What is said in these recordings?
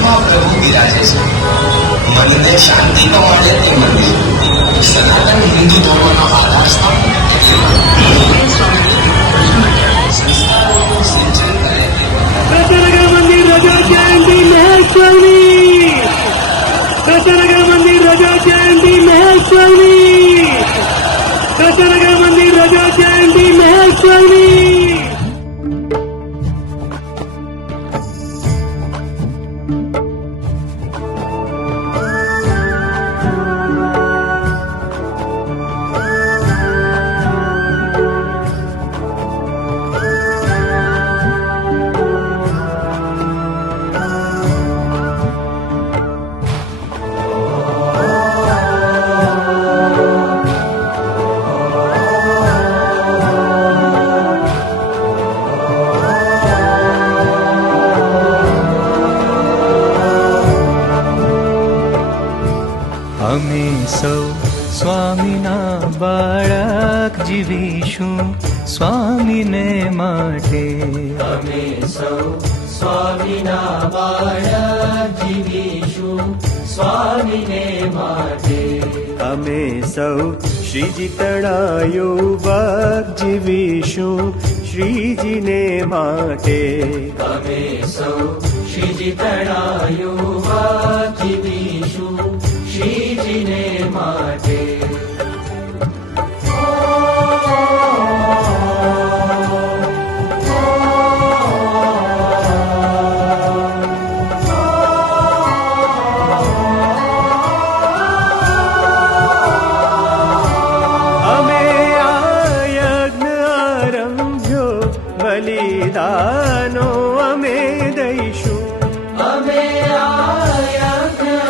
હૃદયમાં પ્રભુ બિરાજે છે મનને શાંતિ ન મળે તે મંદિર સનાતન હિન્દુ ધર્મનો આધારસ્તંભ એટલે મંદિર. સંસ્કારોનું અમે સૌ સ્વામીના બાળક જીવીશું સ્વામીને માટે અમે સૌ સ્વામીના બાળક જીવીશું સ્વામીને માટે અમે સૌ શ્રીજી તળાયો વાગ જીવીશું શ્રીજીને માટે અમે સૌ શ્રીજી તણાયું જીવીશું બલિદાનો અમે દઈશું અમે આરંભ્યો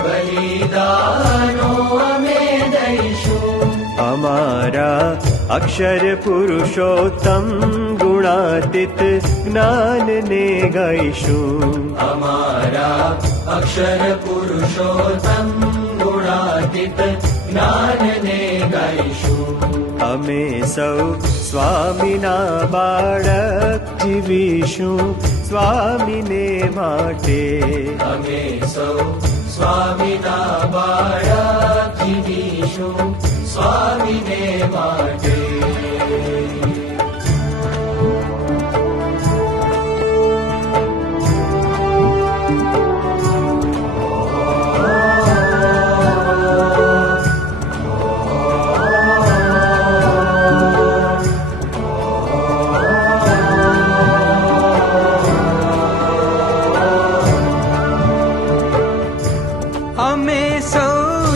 બલિદાનો અમે દઈશું અમારા અક્ષર પુરુષોત્તમ ગુણાતીત જ્ઞાનને ગાઈશું અમારા અક્ષર પુરુષોત્તમ ગુણાતીત જ્ઞાનને ગાઈશું અમે સૌ સ્વામીના બાળક જીવીશું સ્વામીને માટે અમે સૌ સ્વામીના બાળક જીવીશું સ્વામીને માટે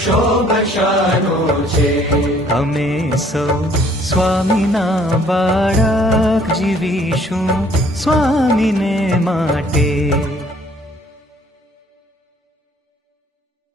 તો અમારે ક્ષોભશાનો છે અમે સૌ સ્વામીના બાળક જીવીશું સ્વામીને માટે